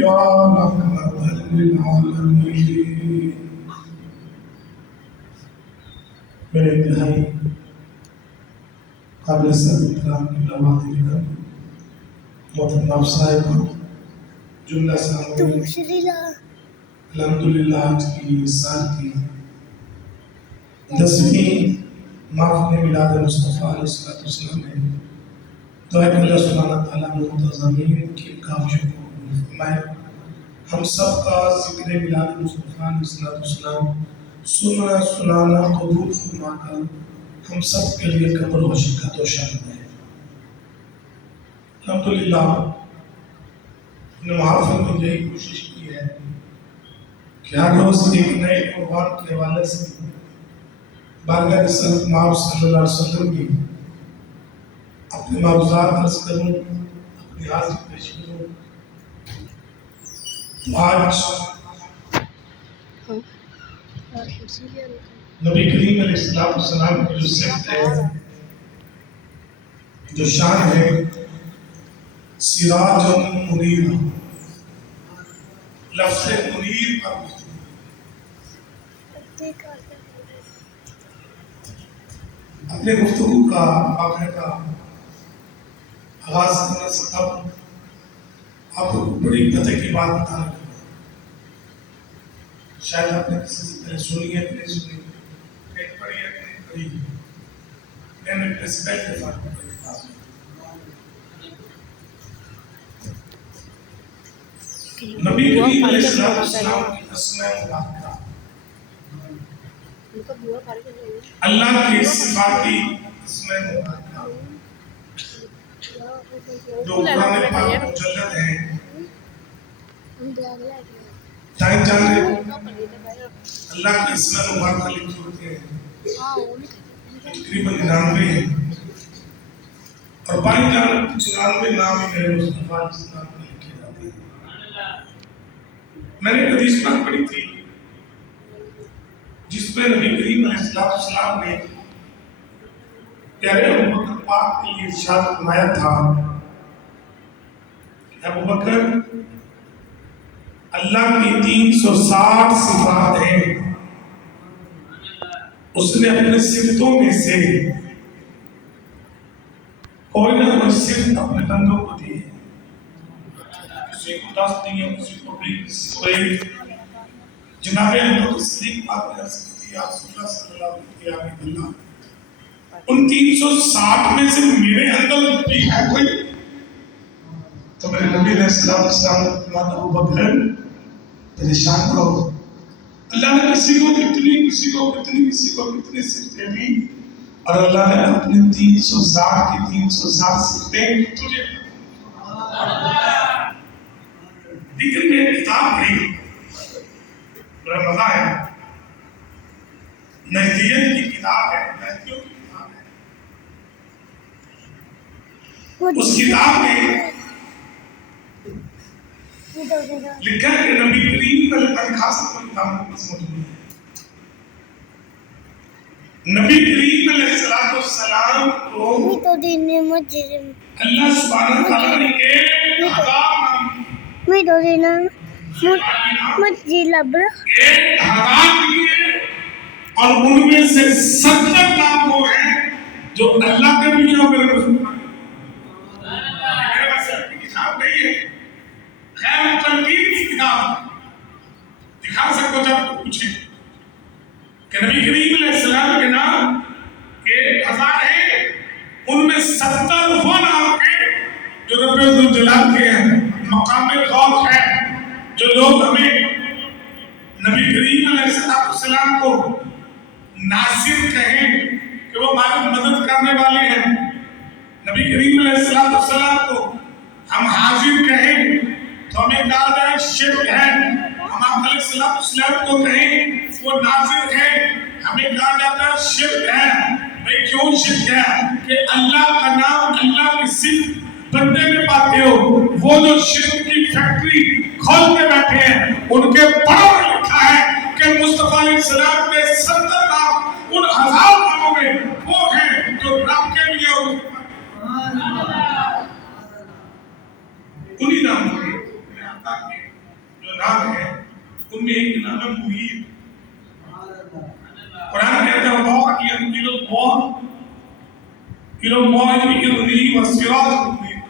یا رحمت للعالمین۔ میرے انتہائی قابل احترام کی نوازی کا محترم صاحب جملہ سامعین، الحمدللہ آج کی سال کی 10ویں محفل میلاد مصطفیٰ علیہ السلام ہے۔ دعا کہ اللہ سبحانہ تعالیٰ منتظمین کی کاوشوں کو قبول فرمائے۔ ہم سب کا ذکر میلاد مصطفیٰ علیہ السلام سننا سنانا قبول فرما کر ہم سب کے لیے قبر و شفاعت و شرف ہے۔ الحمدللہ اپنے محافل میں یہی کوشش کی ہے کہ ہر روز ایک نئے قربان کے حوالے سے بارگاہ رسالت مآب صلی اللہ علیہ وسلم کی اپنے معروضات عرض کروں، اپنی حاضری پیش کروں۔ آج نبی کریم علیہ السلام کی جو صفت ہے، جو شان ہے، سراج منیر، لفظ منیر پر اپنے گفتگو کا باقاعدہ آغاز کرنے سے قبل آپ کو بڑی پتہ کی بات بتانا چاہوں۔ شاید آپ نے کسی سے پہلے سنی ہے کہ نہیں سنی، کہیں پڑھی ہے کہ نہیں پڑھی، میں نے اپنے سے پہلے دفعہ پڑھی کتاب میں۔ نبی کریم علیہ السلام کی اسماء مبارکہ، اللہ کی صفاتی اسماء مبارکہ جو قرآن پاک مجلد ہیں، دائیں جانے اللہ کی اسماء مبارکہ لکھی ہوتی ہیں، تقریباً 99 ہیں، اور بائیں جانے 94 نام میرے مصطفیٰ علیہ السلام میں لکھے جاتے ہیں۔ میں نے ایک حدیث پاک پڑھی تھی جس میں نبی کریم علیہ السلام نے پیارے ابوبکر پاک کے لیے ارشاد فرمایا تھا کہ ابوبکر، اللہ کی 360 صفات ہیں، اس نے اپنے صفتوں میں سے کوئی نہ کوئی صفت اپنے بندوں کو دی ہے، کسی کو 10 دی ہے، کسی کو 20، کسی کو 1۔ جناب ابو صدیق پاک نے عرض کی یا رسول اللہ صلی اللہ علیہ وسلم، ان 360 میں سے میرے اندر بھی ہے کوئی؟ تو میرے نبی علیہ السلام نے فرمایا ابوبکر پریشان کرو، اللہ نے کسی کو کتنی، کسی کو کتنی، کسی کو کتنی صفتیں دی، اور اللہ نے اپنی 360 کی 360 صفتیں تجھے لیکن میں کتاب پڑھی، بڑا مزہ ہے، نجدیت کی کتاب ہے، نجدیوں کی کتاب ہے۔ اس کتاب میں لکھا ہے کہ نبی کریم کا خاص نبی کریم علیہ السلام کو اللہ سبحانہ تعالیٰ نے 1000 دیے، اور ان میں سے 70 نام وہ ہیں جو اللہ کے بھی ہیں اور میرے رسول کے۔ میرے پاس کتاب نہیں ہے، خیر مقلدین کی کتاب دکھا سکتے جب پوچھیں کہ نبی کریم علیہ السلام کے نام 1000 ہیں، ان میں 70 وہ نام ہیں جو رب ذوالجلال کے ہیں، مقام غوث ہے، جو لوگ ہمیں نبی کریم علیہ السلام کو ناصر کہیں کہ وہ ہماری مدد کرنے والے ہیں، نبی کریم علیہ السلام کو ہم حاضر کہیں تو ہمیں کہا جائے شرک ہے، ہم آپ علیہ السلام کو کہیں وہ ناظر ہے، ہمیں کہا جاتا ہے شرک ہے۔ بھئی کیوں شرک ہے؟ کہ اللہ کا نام، اللہ کی صفت بندے میں پاتے ہو، وہ جو شرک کی فیکٹری کھول کے بیٹھے ہیں ان کے بڑوں میں لکھا ہے کہ مصطفیٰ علیہ السلام کے 70 نام ان 1000 ناموں میں وہ ہیں جو رب کے لیے اور انہی نام کے اللہ کے جو نام ہے ان میں ایک نام ہے منیر. قرآن کہتا ہے اللہ یهدی اللہ بإذنہ والصراط المستقیم.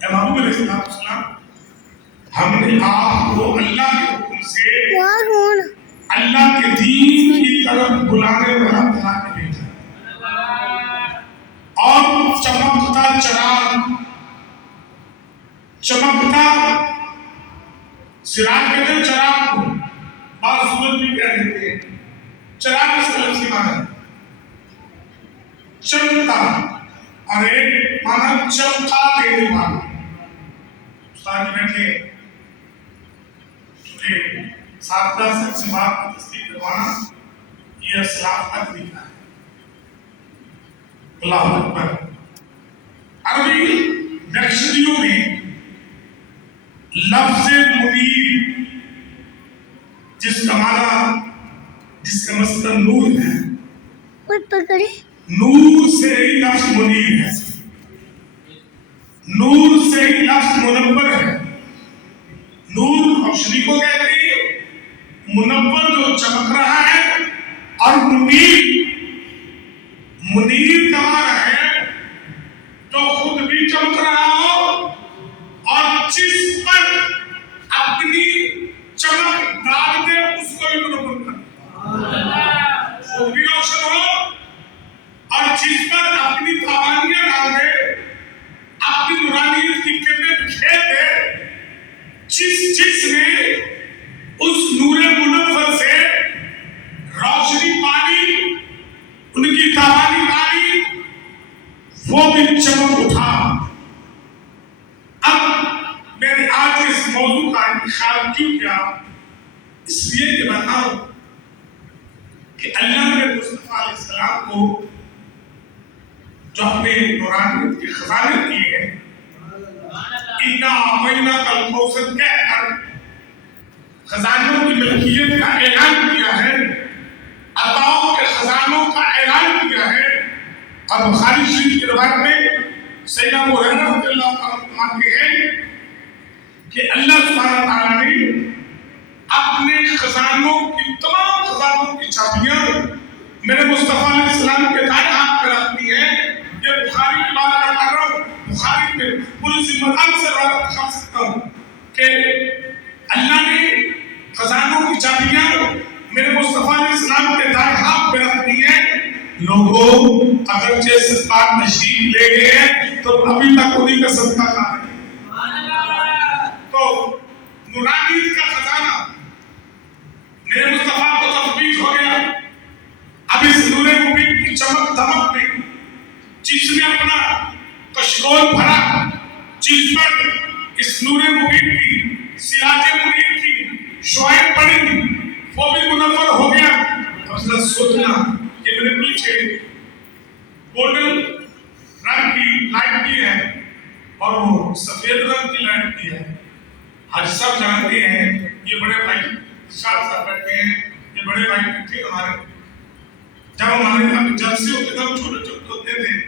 اے محبوب علیہ السلام ہم نے آپ کو اللہ کے حکم سے اللہ کے دین کی طرف بلانے والا بنا کے بھیجا اور چمکتا سراج کہتے ہیں چراغ کو, بعض سورج بھی کہہ دیتے ہیں. چراغ اس کا لفظی معنی ہے چمکتا, اور ایک معنی چمکا دینے والا. استاد جی بیٹھے چونکہ سابقہ سے بات کی تصدیق کروانا یہ اسلام کا طریقہ ہے. اللہ اکبر. عربی ڈکشنریوں میں لفظ منیر جس کا معنی جس کا مصدر نور ہے, نور سے ہی لفظ منیر ہے, نور سے ہی لفظ منور ہے. نور روشنی کو کہتے ہیں, منور جو چمک رہا ہے, اور منیر کا معنی ہے جو خود بھی چمک رہا ہو اور جس پر اپنی چمک ڈال دے اس کو بھی منور کرنا, وہ بھی روشن ہو اور جس پر اپنی تابانیاں ڈال دے, اپنی نورانیت کی کرنیں بکھیر دے, جس نے اس نور منور سے روشنی پانی, ان کی تابانی پانی, وہ بھی چمک اٹھا. اب میں نے آج اس موضوع کا انتخاب کیوں کیا؟ اس لیے کہ بتاؤں کہ اللہ نے مصطفیٰ علیہ السلام کو جو اپنے نورانیت کے خزانے دیے ہیں, اِنَّا أَعْطَيْنَاكَ الْكَوْثَرَ کہہ کر خزانوں کی ملکیت کا اعلان کیا ہے, عطاؤں کے خزانوں کا اعلان کیا ہے. اور بخاری شریف کی روایت میں سیدنا ابو ہریرہ رضی اللہ عنہ فرماتے ہیں کہ اللہ سبحانہ تعالیٰ نے اپنے خزانوں کی تمام خزانوں کی چابیاں میرے مصطفیٰ علیہ السلام کے دائیں ہاتھ پہ رکھ دی ہیں. یہ بخاری کی بات کر رہا ہوں, بخاری میں پوری ذمہ داری سے روایت کر سکتا ہوں کہ اللہ نے خزانوں کی چابیاں میرے مصطفیٰ علیہ السلام کے دائیں ہاتھ پہ رکھ دی ہیں. لوگوں اگرچہ سرکار تشریف لے گئے ہیں تو ابھی تک انہیں کا صدقہ کھا رہے ہیں. تو نورانیت کا خزانہ میرے مصطفیٰ کو تثبیت ہو گیا. اب اس نور مبین کی چمک دمک میں جس نے اپنا کشکول بھرا, جس پر اس نور مبین کی سراج منیر کی شعائیں پڑی, وہ بھی منور ہو گیا. اب ذرا سوچنا کہ میرے پیچھے گولڈن رنگ کی لائٹ بھی ہے اور وہ سفید رنگ کی لائٹ بھی ہے. آج سب جانتے ہیں, یہ بڑے بھائی شاہ صاحب بیٹھے ہیں, یہ بڑے بھائی بیٹھے ہمارے, جب ہمارے یہاں جلسے ہوتے تھے چھوٹے چھوٹے ہوتے تھے,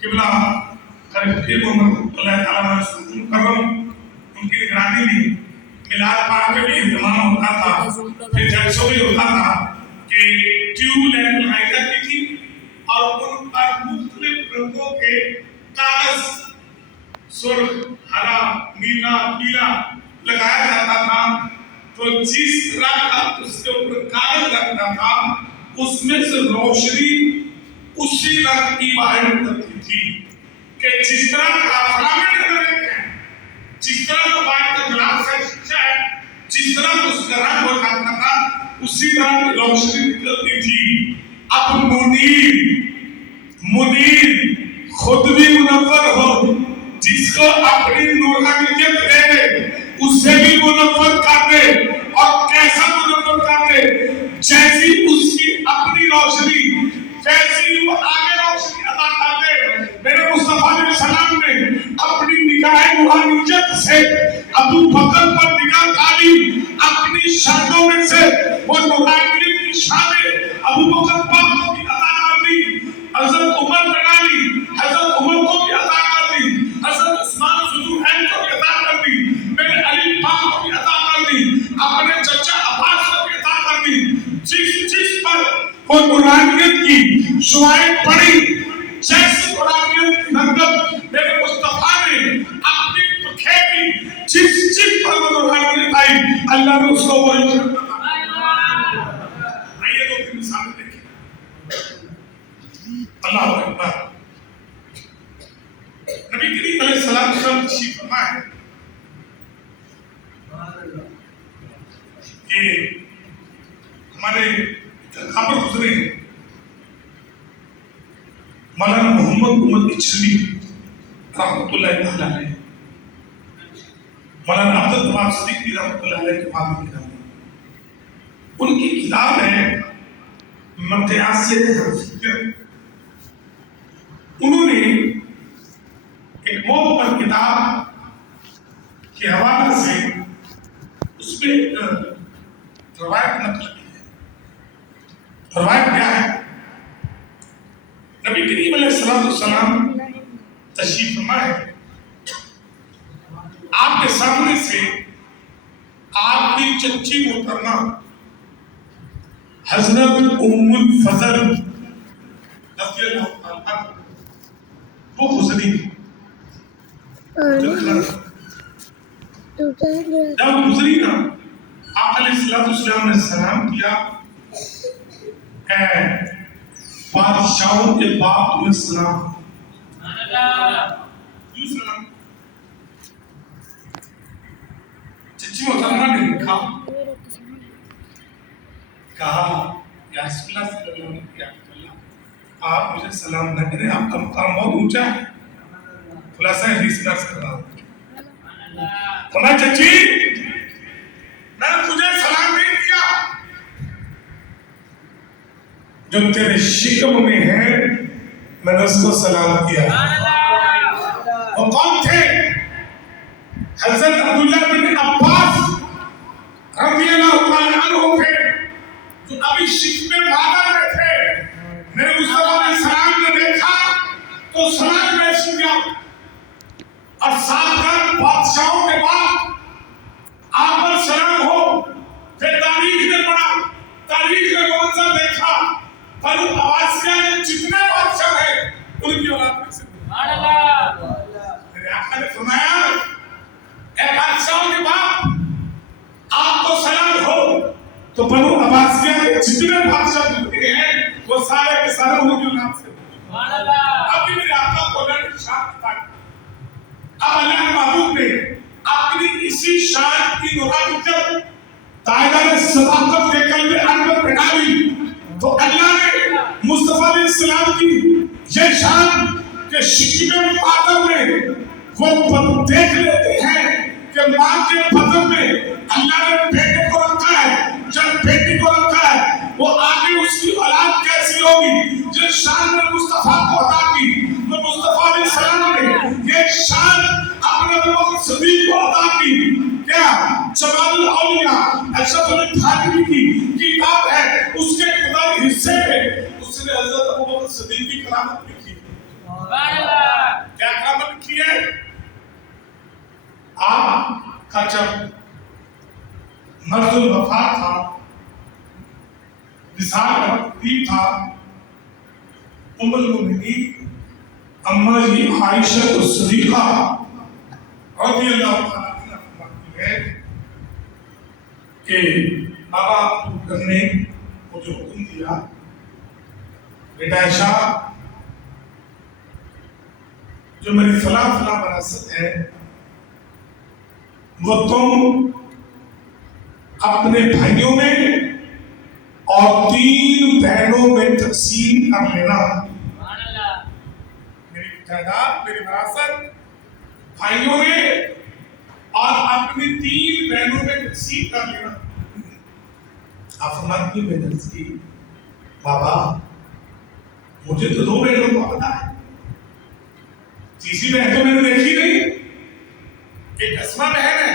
قبلہ خلیفہ محمد اللہ تعالیٰ علیہ مکرم ان کی نگرانی میں میلاد پاک کا بھی اہتمام ہوتا تھا. پھر جلسوں بھی ہوتا تھا کہ ٹیوب لائٹ لگائی جاتی تھی اور ان پر مختلف رنگوں کے کاغذ, سرخ, ہرا, نیلا, پیلا لگایا جاتا تھا. تو جس طرح کا اس کے اوپر کاغذ لگتا تھا اس میں سے روشنی اسی رنگ کی باہر نکلتی تھی کہ جس طرح کا فلامنٹ کرتے ہیں, جس طرح کا باہر کا گلاس ہے شیشہ ہے, جس طرح اس کا رنگ ہو جاتا تھا اسی طرح کی روشنی نکلتی تھی. اب منیر خود بھی منور ہو, جس کو اپنی نورانیت دے اسے بھی منور کر دے, اور کیسا منور کر دے, جیسی اس کی اپنی روشنی ویسی وہ آگے روشنی عطا کر دے. میرے مصطفیٰ علیہ السلام نے اپنی نگاہ روحانیت سے ابو بکر پر نگاہ ڈالی, اپنی شانوں میں سے وہ نورانیت کی شانیں ابو بکر پاک کو بھی عطا کر دی, حضرت عمر میں ڈالی, حضرت عمر کو بھی عطا کر دی, حضرت عثمان ذوالنورین کو بھی عطا کر دی. وہ قرآنیت کی شعائیں پڑھی، جیسے قرآنیت کی رنگت میرے مصطفیٰ نے اپنی پکھیری جس پر وہ قرآنیت آئی، اللہ نے اس کو وہی کرتا تھا۔ آئیے دو تین مثالیں دیکھیں۔ اللہ اکبر۔ نبی کریم علیہ السلام تشریف فرما ہے کہ ہمارے خبر گزرے مولانا محمد عمر اچھلی رحمۃ اللہ تعالی علیہ، مولانا عبد الوہاب صدیقی رحمۃ اللہ علیہ کے بعد کی کتاب، ان کی کتاب ہے مقیاس حنفیہ۔ انہوں نے ایک موت پر کتاب کے حوالے سے اس میں ایک روایت نقل کی ہے۔ روایت کیا ہے؟ نبی کریم علیہ السلام تشریف فرما ہے، آپ کے سامنے سے آپ کی چچی محترمہ حضرت ام الفضل رضی اللہ عنہا وہ گزری۔ جب گزری نا، آپ علیہ السلام نے سلام کیا، اے بادشاہوں کے باپ تمہیں سلام۔ کیوں سلام؟ چچی محترمہ نے کہا یا رسول اللہ صلی اللہ علیہ وسلم، آپ مجھے سلام نہ کریں، آپ کا مقام بہت اونچا ہے۔ خلاصہ حدیث درس کر رہا ہوں۔ فرمایا چچی میں نے تجھے سلام نہیں کیا، جو تیرے شکم میں ہے میں نے اس کو سلام کیا۔ وہ کون تھے؟ حضرت عبداللہ بن عباس رضی اللہ تعالیٰ عنہ تھے، جو ابھی شکم وعدہ میں تھے۔ میرے مصطفیٰ نے سلام نے دیکھا تو سلام پیش کیا، اور ساتھ کر بادشاہوں کے بعد آپ پر سلام ہو۔ پھر تاریخ نے پڑھا، تاریخ نے منظر دیکھا، بنو عباسیہ کے جتنے بادشاہ ہیں ان کی اولاد میں سے میرے آقا نے فرمایا اے بادشاہوں کے باپ آپ کو سلام ہو، تو بنو عباسیہ کے جتنے بادشاہ گزرے ہیں وہ سارے کے سارے ان کی اولاد سے۔ ابھی میرے آقا کو اللہ نے شان بتائی، اب اللہ کے محبوب نے اپنی اسی شان کی نورانیت تاجدار صداقت کے قلب انور میں ڈالی، تو اللہ نے مصطفیٰ علیہ السلام کی یہ شان کہ شکم پاتر میں وہ دیکھ لیتے ہیں کہ ماں کے بدن میں اللہ نے بیٹے کو رکھا ہے، جب بیٹی کو رکھا ہے وہ آگے اس کی اولاد کیسی ہوگی۔ جس شان نے مصطفیٰ کو عطا کی، تو مصطفیٰ علیہ السلام نے یہ شان اپنے ابوبکر صدیق کو عطا کی۔ کیا جمال الاولیاء اشرف التھانوی کی کتاب ہے، اس کے ابتدائی حصے میں اس نے حضرت ابوبکر صدیق کی کرامت لکھی۔ کیا کرامت لکھی ہے؟ آپ کا جب مرض الوفات تھا، وصال کا وقت تھا، ام المؤمنین اما جی عائشہ صدیقہ رضی اللہ تعالیٰ عنہا فرماتی ہے کہ بابا تو نے مجھے حکم دیا، بیٹا عائشہ جو میری فلاں وراثت ہے وہ تم اپنے بھائیوں میں اور 3 بہنوں میں تقسیم کر لینا۔ میری تعداد، میری وراثت بھائیوں میں اور اپنی 3 بہنوں میں تقسیم کر لینا۔ آپ فرماتی میں نے عرض کی بابا مجھے تو 2 بہنوں کا پتا ہے، تیسری بہن تو میں نے دیکھی نہیں۔ ایک اسماء بہن ہے،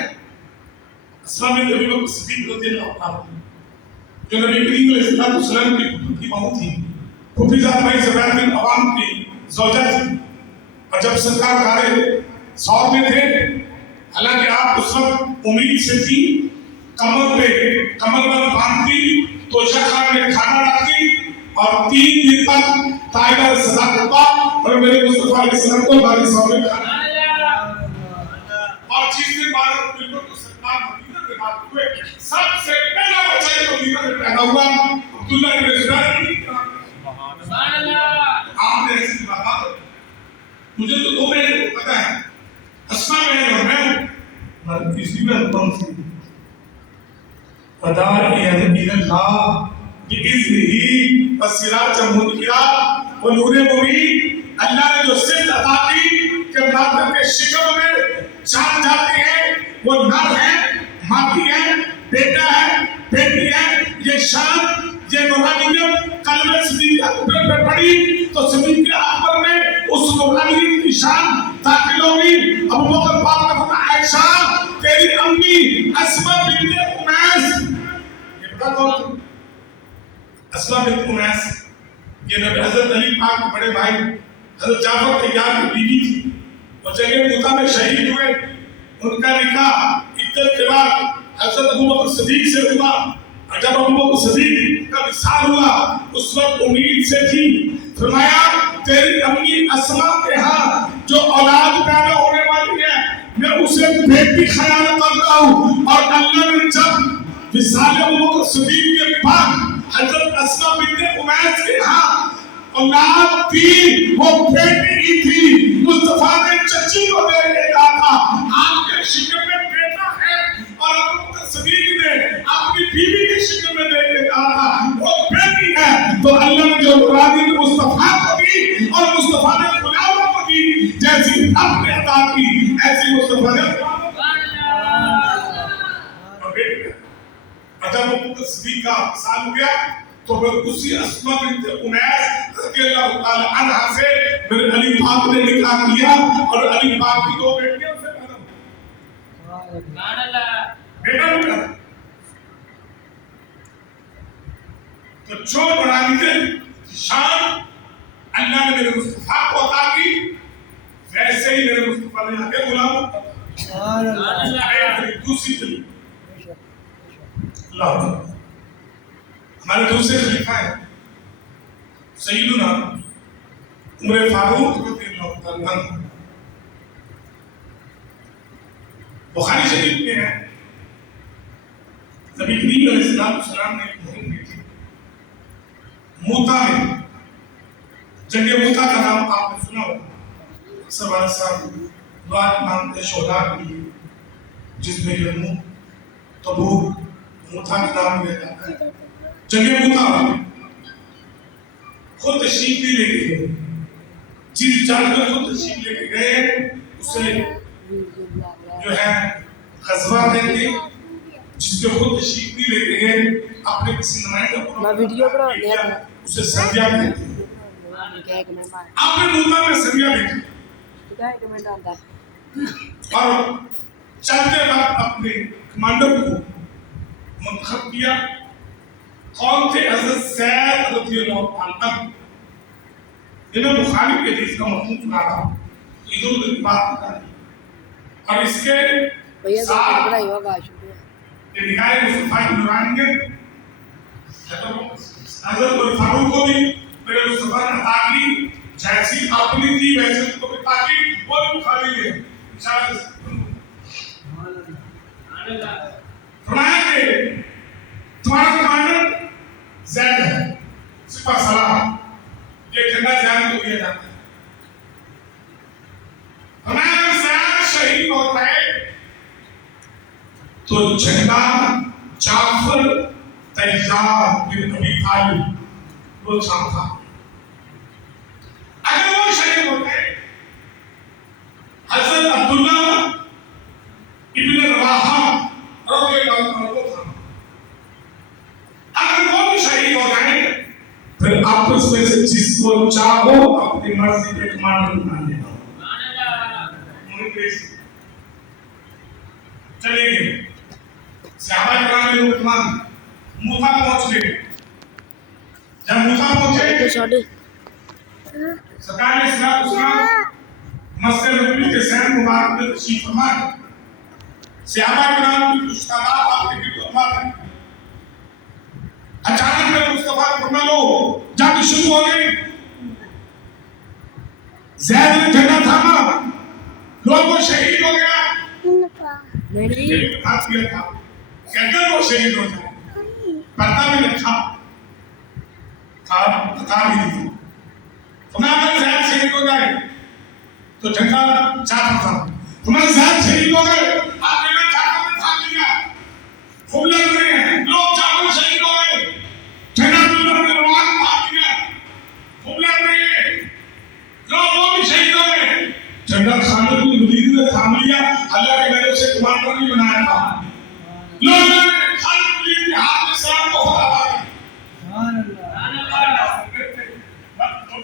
اسماء بنت ابی بکر صدیق رضی اللہ عنہ، جو نبی کریم علیہ السلام کی بہو تھی، پھوپھی زاد بھائی زبیر بن عوام کی زوجہ تھی، اور جب سرکار غار ثور میں تھے، حالانکہ آپ اس وقت امید سے تھی، کمر پر باندھتی تو شخص میں کھانا رکھتی، اور 3 دن تک ٹائیگر سزا کرتا اور میرے مصطفیٰ علیہ السلام کو باری سامنے کھانا اور چیز کے بعد بالکل تو سرکار مدینہ کے بعد ہوئے سب سے پہلا بچہ مدینہ میں پیدا ہوا عبداللہ بن زبیر سبحان اللہ آپ نے ایسی بات مجھے تو دو میں پتا ہے اسماء میں اور میں کسی میں کون سی وداعی الى اللہ بإذنہ والسراج منیرا ونور مبین اللہ نے جو صفت عطا کی کہ مادر کے شکم میں چاند جاتے ہیں وہ نر ہے مادی ہے بیٹا ہے بیٹی ہے یہ شان یہ نورانیت قلب صدیق اکبر پر پڑی تو صدیق اکبر میں اس نورانیت کی شان داخل ہوگی ابو بکر پاک نے فرمایا عائشہ تیری امی اسماء بنت امیس یہ پتہ کون اسماء بنت امیس یہ نبی حضرت علی پاک کے بڑے بھائی حضرت جعفر طیار کی بیوی تھی اور جنگ موتا میں شہید ہوئے ان کا نکاح عدت کے بعد حضرت ابو بکر صدیق سے ہوا اور جب ابو بکر صدیق کا وصال ہوا اس وقت امید سے تھی فرمایا تیری امی اسماء کے ہاں جو اولاد پیدا ہونے والی ہے میں اسے بیٹی خیال کرتا ہوں اور اللہ نے جب وصال ابو بکر صدیق کے بعد حضرت اسماء بنت امیس کے ہاں اولاد تھی وہ بیٹی ہی تھی مصطفیٰ نے چچی کو دے کے کہا تھا آپ کے شکم میں بیٹا ہے اور ابو بکر صدیق نے اپنی بیوی کے شکم میں دے کے کہا تھا وہ بیٹی ہے تو اللہ نے جو مرادی مصطفیٰ کو دی اور مصطفیٰ نے غلاموں کو دی جیسی اپنے عطا کی ایسی مصطفیٰ نے اور بیٹی ہے جب ابو بکر صدیق کا سال ہو گیا تو پھر اسی اسماء بنت امیس رضی اللہ تعالی عنہا سے میرے علی پاک نے نکاح کیا اور علی پاک کی 2 بیٹیاں سے پیدا ہوئی سبحان اللہ بیٹا بیٹا تو جو بڑھانی تھے شان اللہ نے میرے مصطفیٰ کو عطا کی ویسے ہی میرے مصطفیٰ نے آگے غلاموں سبحان اللہ دوسری تھی اللہ ہمارے دوسرے خلیفہ ہیں سیدنا عمر فاروق رضی اللہ تعالیٰ عنہ بخاری شریف میں ہے نبی کریم علیہ السلام نے ایک مہم کی تھی موتا میں جنگ موتا کا نام آپ نے سنا ہوگا اکثر والد صاحب دعا مانگتے شہداء کے لیے جس میں جنمو تبوک موتا کا نام لیا جاتا ہے جنگ موتا خود تشریف نہیں لے کے گئے جس جانور خود تشریف لے کے گئے اسے جو ہے غزوہ کہتے ہیں جس کے خود تشریف نہیں لے کے گئے اپنے کسی نمائندہ کو اسے سریا کہتے ہیں آپ نے موتا میں سریا دیکھا اور چلتے وقت اپنے کمانڈر کو منتخب کیا کون تھے حضرت زید رضی اللہ عنہ انہوں بخاری کے حدیث کا مفہوم سنا تھا عید ال بات کا اور اس کے ساتھ یہ نگاہ مصطفیٰ کی نورانیت حضرت عمر فاروق کو بھی میرے مصطفیٰ نے عطا کی جیسی اپنی تھی ویسے ان کو بھی عطا کی وہ بھی بخاری ہے فرمایا کہ تمہارا کمانڈر زید ہے سپہ سلام یہ جھنڈا زید کو دیا جاتا ہے ہمارا زید شہید ہوتا ہے تو جھنڈا جعفر طیار بن ابی طالب وہ شام تھا اگر وہ شہید ہوتے حضرت عبداللہ ابن رواحہ رضی اللہ عنہ تھا اگر وہ بھی شہید ہو جائیں پھر آپس میں سے جس کو چاہو اپنی مرضی پہ کمانڈر بنا لینا چلے گئے صحابہ کرام نے حکمان موتا پہنچ گئے جب موتا پہنچے سرکار نے اسلام مسجد نبوی کے سین مبارک میں تشریف فرمائے صحابہ کرام کی مشتاقات آپ کے گرد فرما دیں اچانک میں مصطفیٰ فرما لو جب بارش شروع ہو گئی، زید نے جھنڈا تھاما، لوگوں شہید ہو گیا، ہاتھ کیا تھا کہتے وہ شہید ہو جائے، پردہ بھی رکھا بتا بھی دیا، تمہیں اگر زید شہید ہو جائے تو جھنڈا چاہتا تھا، تمہیں زید شہید ہو گئے آپ نے چاہتا میں تھا لیا، خوب لگ رہے ہیں لوگ چاہتا شہید ہو گئے، جھنڈا دلر میں روان تھا لیا، خوب لگ رہے ہیں لوگ وہ بھی شہید ہو گئے، جھنڈا خالد بن ولید نے تھام لیا، اللہ کے نبی سے کمانڈر نہیں بنایا تھا، لوگوں نے خالد بن ولید کے ہاتھ میں سلام کو خدا پا گیا،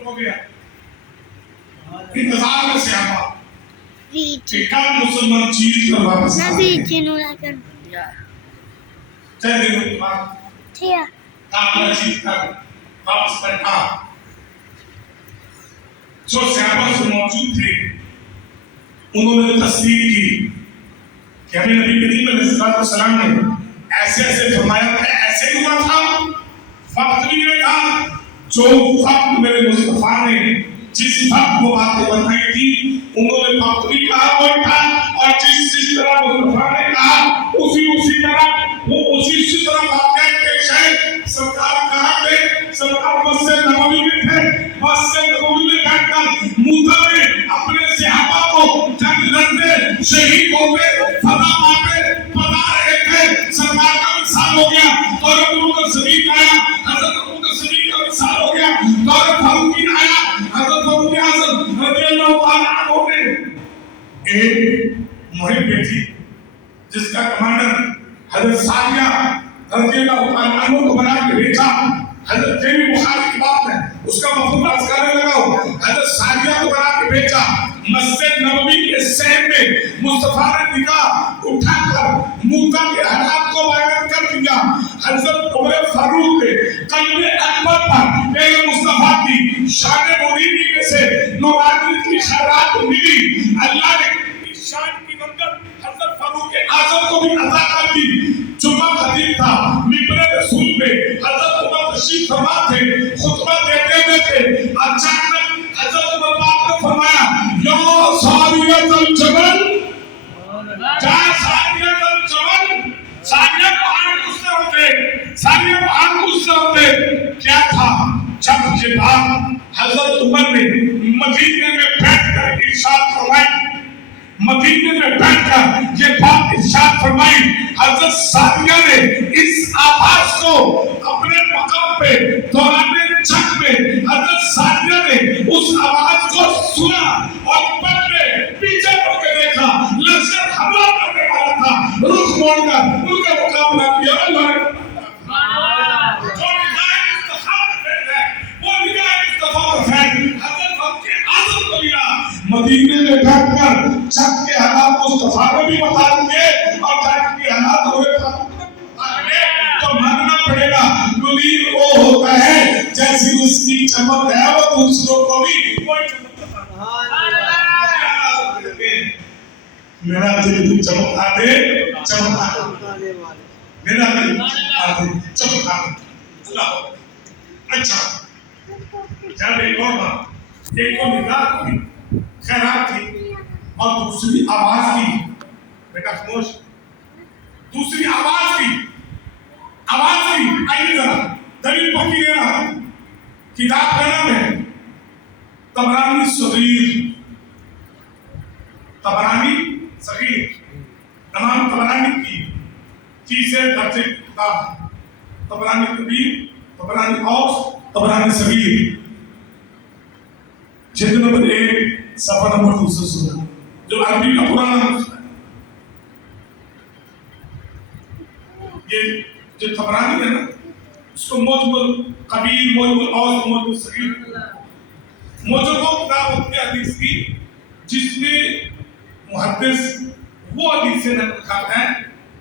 ہو گیا انتظار میں سیاحا ایک مسلمان چیز کر واپس آ گئے، چند دنوں کے بعد کاملہ چیز کر واپس بیٹھا، جو صحابہ سے موجود تھے انہوں نے تصدیق کی کہ ہمیں نبی کریم علیہ السلام نے ایسے ایسے فرمایا تھا، ایسے ہوا تھا، وقت بھی یہ تھا جو وقت میرے مصطفیٰ نے جس وقت وہ باتیں بتائی تھی انہوں نے وقت بھی کہا وہ تھا، اور جس طرح مصطفیٰ نے کہا اسی طرح وہ اسی طرح واقعہ پیش ہے، سرکار کہاں تھے؟ سرکار مسجد نبوی میں تھے، مسجد نبوی میں بیٹھ کر موسیٰ نے اپنے صحابہ کو جنگ لڑتے شہید ہو گئے فنا پاتے بتا رہے تھے، سرکار کا مثال ہو گیا، اور ابو بکر صدیق آیا، حضرت ابو بکر صدیق کا مثال ہو گیا، اور فاروق آیا، حضرت فاروق اعظم رضی اللہ تعالیٰ عنہ نے ایک مہم میں تھی جس کا کمانڈر حضرت ساریہ رضی اللہ تعالیٰ عنہ کو بنا کے بھیجا، حضرت جیمی بخاری کی بات ہے اس کا مفہوم عرض کرنے لگا ہوں، حضرت ساریہ کو بنا کے بھیجا، مسجد نبوی کے سین میں مصطفیٰ نے نگاہ اٹھا کر موسیٰ کے حالات کو بیان کر دیا، حضرت عمر فاروق نے قلب اکبر پر میرے مصطفیٰ کی شان مریدی میں سے نورانیت کی خیرات ملی، اللہ نے اس شان کی برکت حضرت فاروق اعظم کو بھی عطا کر دی، جمعہ خطیب تھا ممبر رسول میں حضرت عمر تشریف فرما تھے، خطبہ دیتے تھے، اچانک حضرت عمر پاک نے فرمایا یا ساریۃ الجبل، جا ساریۃ الجبل، ساریہ پہاڑ گزرے ہوتے، ساریہ پہاڑ گزرے ہوتے، کیا تھا؟ جب یہ بات حضرت عمر نے مدینے میں بیٹھ کر ارشاد فرمائی، مدینے میں بیٹھ کر یہ بات ارشاد فرمائی، حضرت ساریہ نے اس آواز کو اپنے مقام پہ دوران جنگ میں حضرت ساریہ نے اس آواز کو سنا اور پہلے پیچھے مڑ کے دیکھا، لشکر حملہ کرنے والا تھا، رخ موڑ کر ان کا مقابلہ کیا، اللہ نے مدینے میں بیٹھ کر جنگ کے حالات مصطفیٰ نے بھی بتا دیے اور جنگ کے حالات ہوئے تو ماننا پڑے گا ولید وہ ہوتا ہے جیسی اس کی چمک ہے وہ دوسروں کو بھی وہی چمکتا ہے، میرا دل چمکا دے چمکا دے، میرا دل چمکا دے اللہ۔ اچھا جب ایک اور بات، ایک اور نگاہ تھی، خیرات تھی، اور دوسری آواز تھی، بیٹا خاموش، دوسری آواز تھی، آئیے ذرا دلیل پکی دے رہا، کتاب کا نام ہے طبرانی صغیر، طبرانی صغیر، امام طبرانی کی تیسرے درجے کی کتاب ہے، طبرانی کبیر، طبرانی اوسط، طبرانی صغیر، جلد نمبر 1 صفحہ نمبر 216 جو عربی کا پرانا نسخہ ہے۔ یہ جو طبرانی ہے نا اس کو موجب کبیر، موجب اوسط، موجب صغیر، موجب وہ کتاب ہوتی ہے حدیث کی جس میں محدث وہ حدیثیں نقل کرتا ہے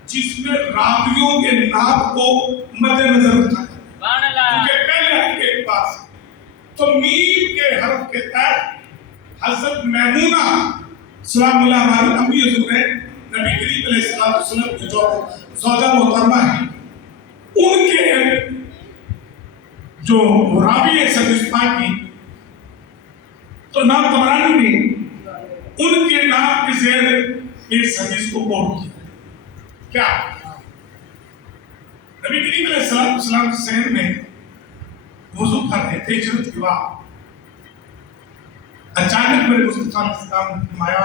جس میں راویوں کے نام کو مد نظر رکھا ہے، کیونکہ پہلے حرف کے پاس تو میم کے حرف کے تحت حضرت میمونہ سلام اللہ علیہ امی حضور نبی کریم علیہ السلام کی جو زوجہ محترمہ ہے، ان کے جو راوی ہے سجستہ کی، تو نام تبرانی نے ان کے نام کے زیر اس حدیث کو کوٹ کیا. کیا نبی کریم علیہ السلام صحن میں وضو کر رہے تھے ہجرت کے بعد، اچانک میرے مصطفیٰ علیہ السلام نے فرمایا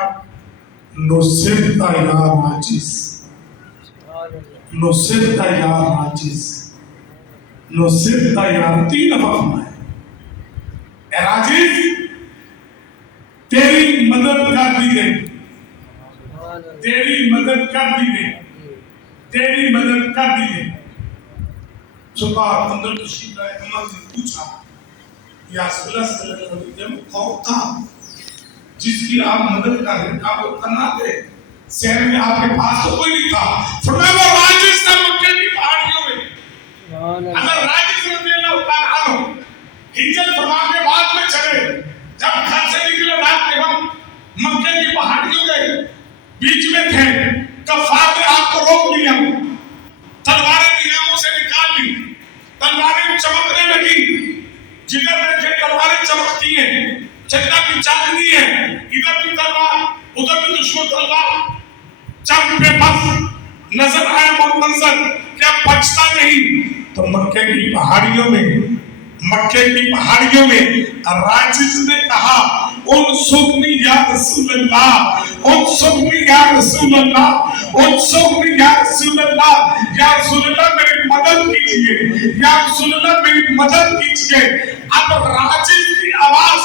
نصرت یا راجز، نصرت یا راجز، نصرت یا، 3 دفعہ فرمایا اے راجز تیری مدد کر دی گئی، تیری مدد کر دی گئی، تیری مدد کر دی گئی. صبح اندر تشریف لائے عمر سے پوچھا یا رسول اللہ صلی اللہ علیہ وسلم کون تھا جس کی آپ مدد کر رہے ہیں؟ آپ کو کرنا تھے شہر میں آپ کے پاس تو کوئی نہیں تھا. فرمایا وہ راجز تھا مکے کی پہاڑیوں میں. اگر راجز رضی اللہ تعالیٰ عنہ ہجرت فرما کے بعد میں چلے، جب گھر سے نکلے رات کے وقت مکے کی پہاڑیوں کے بیچ میں تھے، کفار نے آپ کو روک لیا، تلواریں نیاموں سے نکال لی، تلواریں چمکنے لگی، جدھر دیکھے تلواریں چمکتی ہیں، چندہ کی چاندنی ہے، ادھر بھی تلوار ادھر بھی دشمن تلوار، چم پہ بس نظر آیا وہ منظر کیا بچتا نہیں. تو مکے کی پہاڑیوں میں، مکے کی پہاڑیوں میں راجز نے کہا انصرنی یا رسول اللہ، انصرنی یا رسول اللہ، انصرنی یا رسول اللہ، یا رسول اللہ میری مدد کیجئے، یا رسول اللہ میری مدد کیجئے. اب راجز کی آواز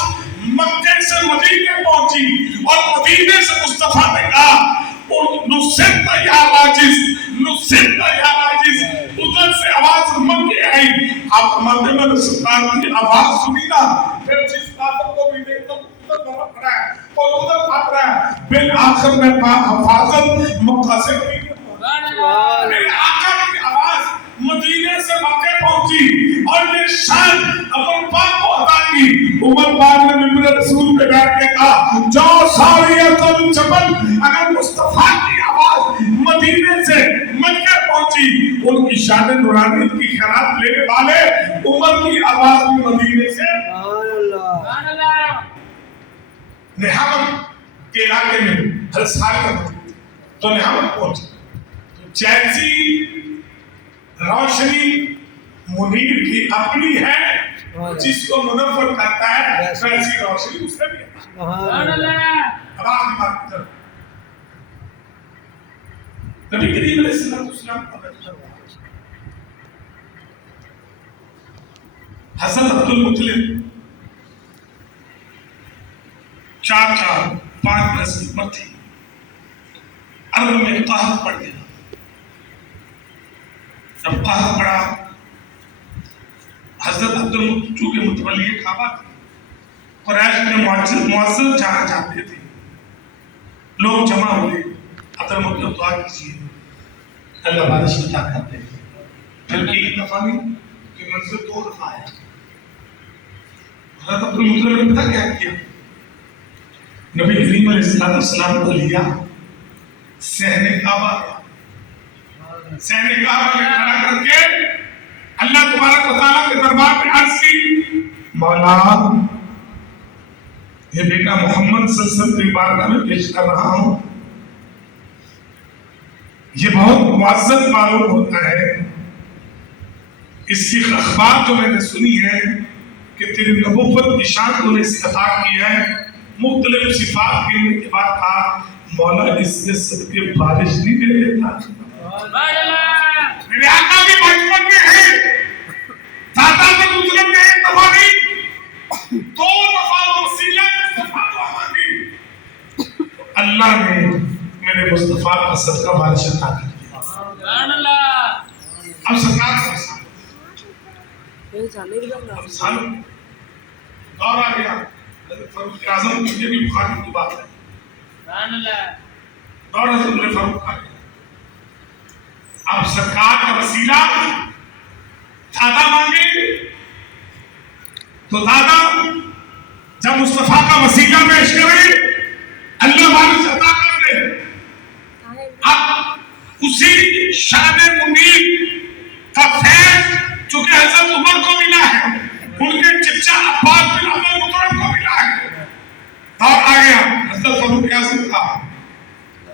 مکے سے مدینے پہنچی اور مدینے سے مصطفیٰ نے کہا نصرت یا راجز، نصرت یا راجز. ادھر سے آواز مکے آئی. آپ مدے میں سرکار کی آواز سنی نا، پھر جس کافر کو بھی دیکھتا ادھر بھاگ رہا ہے اور ادھر بھاگ رہا ہے. بالآخر میں حفاظت مکہ سے ہوئی. میرے آقا کی آواز مدینے سے مکے پہنچی اور یہ شان عمر پاک کو عطا کی. عمر پاک نے ممبر رسول پہ بیٹھ کے کہا جو ساریت الجبل، اگر مصطفیٰ کی آواز مدینے سے مکے پہنچی، ان کی شان نورانی کی خیرات لینے والے عمر کی آواز بھی مدینے سے نہاوت کے علاقے میں ہر سال کا تو نہاوت پہنچی. جیسی روشنی منیر کی اپنی ہے، جس کو منور کرتا ہے ویسی روشنی اس سے بھی ہے. اب آخری بات کرو، نبی کریم علیہ السلام حضرت عبد المطلب 4-5 برس کی عمر تھی، عرب میں قحط پڑ گیا. جب قحط پڑا، حضرت عبد المطلب چونکہ متولی کعبہ تھے، قریش میں معزز جانا چاہتے تھے، لوگ جمع ہوئے. عبد المطلب دعا کیجیے اللہ بارش عطا کر دے. پھر ایک دفعہ نہیں کہ منزل 2 دفعہ ہے. حضرت عبد المطلب نے پتہ کیا کیا؟ نبی کریم علیہ السلام کو لیا صحن کعبہ، صحن کعبہ میں کھڑا کر کے اللہ تبارک و تعالیٰ کے دربار میں عرض کی مولا یہ بیٹا محمد صلی اللہ علیہ وسلم کی بارگاہ میں پیش کر رہا ہوں. یہ بہت معزز معلوم ہوتا ہے. اس کی اخبار جو میں نے سنی ہے کہ تیری نبوت کی شان تو نے عطا کی ہے، مختلف صفات کے بعد کہا مولا اس کے صدقے بارش نہیں دے دیتا. میرے آقا بھی بچپن میں ہے، دادا میں مطلب میں ایک دفعہ نہیں 2 دفعہ وسیلہ مصطفیٰ کو مانگی. اللہ نے میرے مصطفیٰ کا صدقہ بارش عطا کر دیا. اب سرکار کا سال دور آ گیا. فاروق اعظم کی بھی بخاری کی بات ہے، دور حضرت فاروق آ گیا. اب سرکار کا وسیلہ دادا مانگے تو دادا جب مصطفیٰ کا وسیلہ پیش کرے اللہ بارش عطا کر دے. اب اسی شان منیر کا فیض چونکہ حضرت عمر کو ملا ہے ان کے چچا عباس بن عبد المطلب کو ملا ہے اور آ گیا حضرت فاروق اعظم کا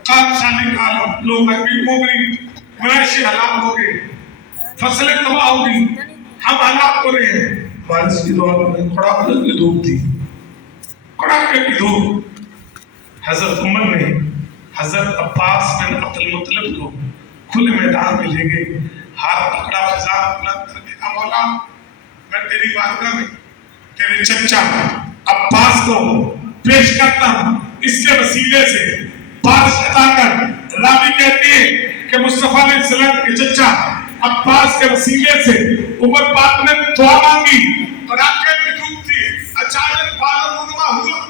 قاد شانی کا عالم لوگ مومنین مویشی ہلاک ہو گئے فصلیں تباہ ہو گئی ہم ہلاک ہو رہے ہیں بارش کی دعا میں کڑاکے کی دھوپ تھی کڑاکے کی دھوپ حضرت عمر نے حضرت عباس بن عبد المطلب کو کھلے میدان میں لے گئے ہاتھ پکڑا فضا بلند کر کے کہا مولا میں تیری بارگاہ میں تیرے چچا عباس کو پیش کرتا ہوں اس کے وسیلے سے بارش عطا کر راوی کہتے ہیں کہ مصطفیٰ علیہ السلام کے چچا عباس کے وسیلے سے عمر پاک نے دعا مانگی کڑاکے کی دھوپ تھی اچانک بادل رونما ہوا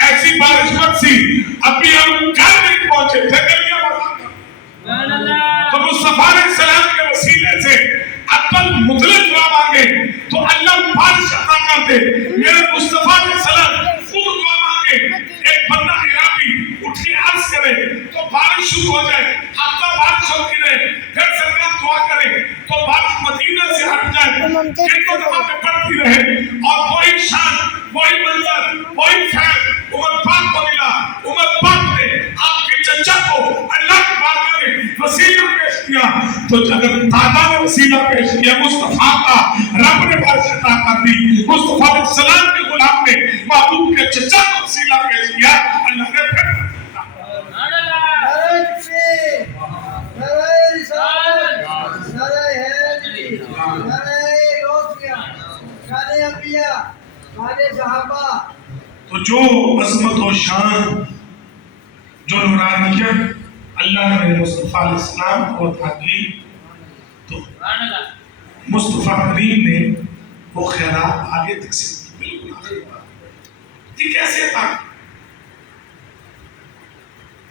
ایسی بارش مت سی ابھی ہم گھر نہیں پہنچے تھے گلیاں بازار تو مصطفیٰ علیہ السلام کے وسیلے سے عبد المطلب دعا مانگے تو اللہ بارش عطا کر دے میرے مصطفیٰ علیہ السلام خود دعا مانگے ایک بندہ عربی اٹھ کے عرض کرے تو بارش شروع ہو جائے ہفتہ بارش ہوتی رہے پھر سرکار دعا کرے تو بارش مدینہ سے ہٹ جائے ایک دفعہ پہ پڑتی رہے اور وہی شان وہی منظر وہی فیض عمر پاک کو ملا عمر پاک نے آپ کے چچا کو اللہ کی بارگاہ میں وسیلہ پیش کیا تو اگر دادا نے وسیلہ پیش کیا مصطفیٰ کا رب نے بارش عطا کر دی مصطفیٰ علیہ السلام کے غلام نے محبوب کے چچا کو وسیلہ پیش کیا اللہ نے پھر تو جو عظمت و شان جو نورانیت اللہ نے مصطفیٰ علیہ السلام کو عطا کی تو مصطفیٰ کریم نے وہ خیرات آگے تقسیم کی بالکل آخر بات یہ کیسے تھا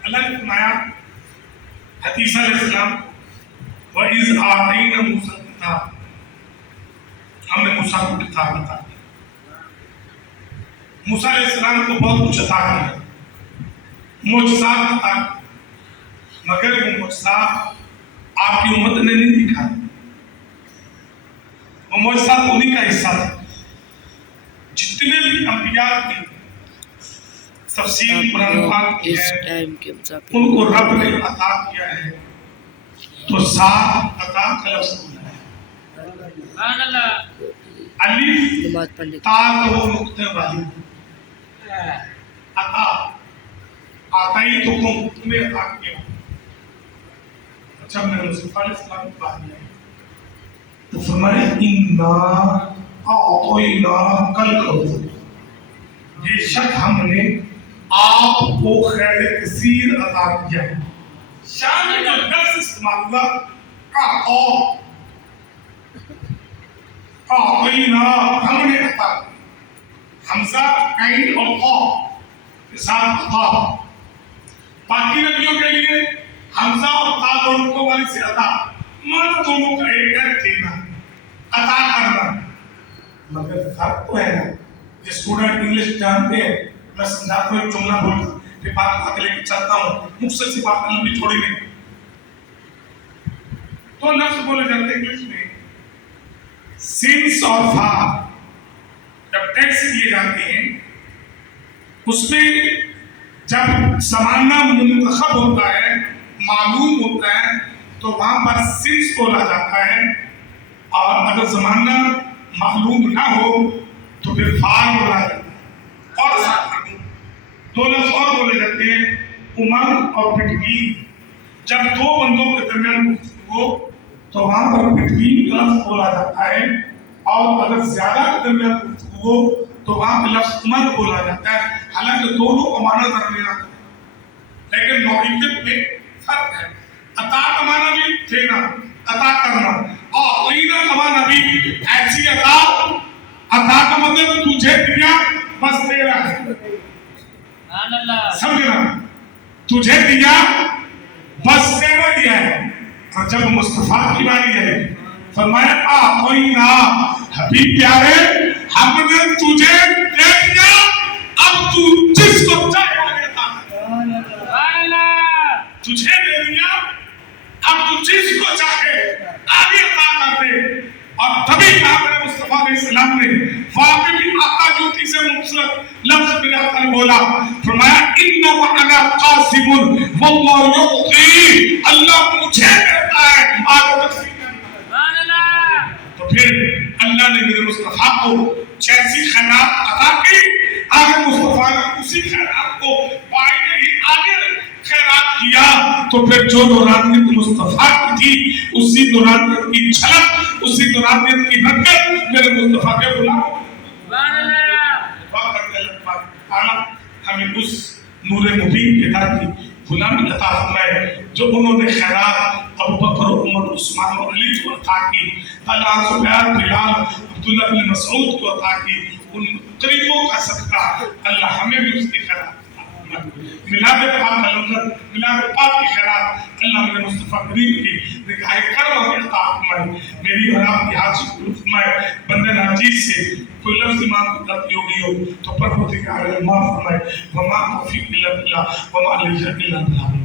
اللہ نے فرمایا حدیث علیہ السلام وَإِذْ آتَيْنَا مُوسَىٰ الْكِتَابَ ہم نے موسیٰ کو کتاب عطا کی موسیٰ علیہ السلام کو بہت کچھ عطا کیا معجزات عطا مگر وہ معجزات آپ کی امت نے نہیں دکھا وہ معجزات انہی کا حصہ تھا جتنے بھی انبیاء کی تفسیر قرآن پاک کی ہے ان کو رب نے عطا کیا ہے تو ساتھ عطا کا لفظ بولا ہے الف تا تو نقطے والی عطا آتائی تو کم تمہیں عطا کیا اچھا میں نے مصطفیٰ علیہ السلام کی بات ہے تو فرمائے اِنَّا أَعْطَيْنَا كَالْكَوْثَرَ بے شک ہم نے آپ کو خیر کثیر عطا کیا ہے شامل کا لفظ استعمال ہوا اعطینا ہم نے عطا حمزہ عین اور قا کے ساتھ عطا باقی نبیوں کے لیے حمزہ اور قا دونوں کو والی سے عطا مانا دونوں کا ایک ہے دینا عطا کرنا مگر فرق تو ہے نا جس اسٹوڈنٹ انگلش جانتے ہیں میں سمجھاتا ہوں ایک جملہ بولتا پھر بات آگے لے کے چلتا ہوں مقصد سی بات لمبی چھوڑی نہیں تو لفظ بولے جاتے ہیں انگلش میں سنس اور فا جب ٹیکس دیے جاتے ہیں اس میں جب زمانہ منتخب ہوتا ہے معلوم ہوتا ہے تو وہاں پر سنس بولا جاتا ہے اور اگر زمانہ معلوم نہ ہو تو پھر فار بولا جاتا ہے اور دو لفظ اور بولے جاتے ہیں عمر اور بٹوین جب دو بندوں کے درمیان گفتگو ہو تو وہاں پر بٹوین کا لفظ بولا جاتا ہے اور اگر زیادہ کے درمیان گفتگو ہو تو وہاں پر لفظ عمر بولا جاتا ہے حالانکہ دونوں امانہ درمیان لیکن نوعیت میں فرق ہے عطا کا معنی بھی دینا عطا کرنا اور غیرہ کا معنی بھی ایسی عطا کا مطلب تجھے دیا بس تیرا ہے سمجھنا تجھے دیا بس تیرا دیا ہے اور جب مصطفیٰ کی باری ہے فرمایا آقینا حبیب پیارے ہم نے تجھے دے دیا اب تو جس کو چاہے آگے تجھے دے دیا اب تو جس کو چاہے آگے عطا کر دے اور تبھی کہا میرے مصطفیٰ علیہ السلام نے وہاں پہ بھی آقا جوتی سے مبصرت لفظ بنا کر بولا، فرمایا انما انا قاسم واللہ یعطی، اللہ مجھے دیتا ہے آگے تقسیم کرنا۔ تو پھر اللہ نے میرے مصطفیٰ کو جیسی خیرات عطا کی، آگے مصطفیٰ نے اسی خیرات کو پائے ہی آگے خیرات کیا، تو پھر جو نورانیت مصطفیٰ کی تھی اسی نورانیت کی جھلک، اسی نورانیت کی برکت میرے مصطفیٰ کے غلام ہمیں اس نور مبین کے در کی غلامی عطا فرمائے جو انہوں نے خیرات ابو بکر عمر عثمان اور علی کو عطا کی، طلحہ زبیر بلال عبداللہ بن مسعود کو عطا کی، ان قریبوں کا صدقہ اللہ ہمیں بھی اس کی خیرات میلاد پاک کا لنگر، میلاد پاک کی خیرات اللہ میرے مصطفیٰ کریم کی نگاہ کرم میں عطا فرمائے، میری اور آپ کی حاجت پوری فرمائے، بندے ناچیز سے کوئی لفظ ایمان کو غلطی ہوگی ہو تو پرورتگار معاف فرمائے، وما توفیق الا باللہ وما علیہ الا باللہ۔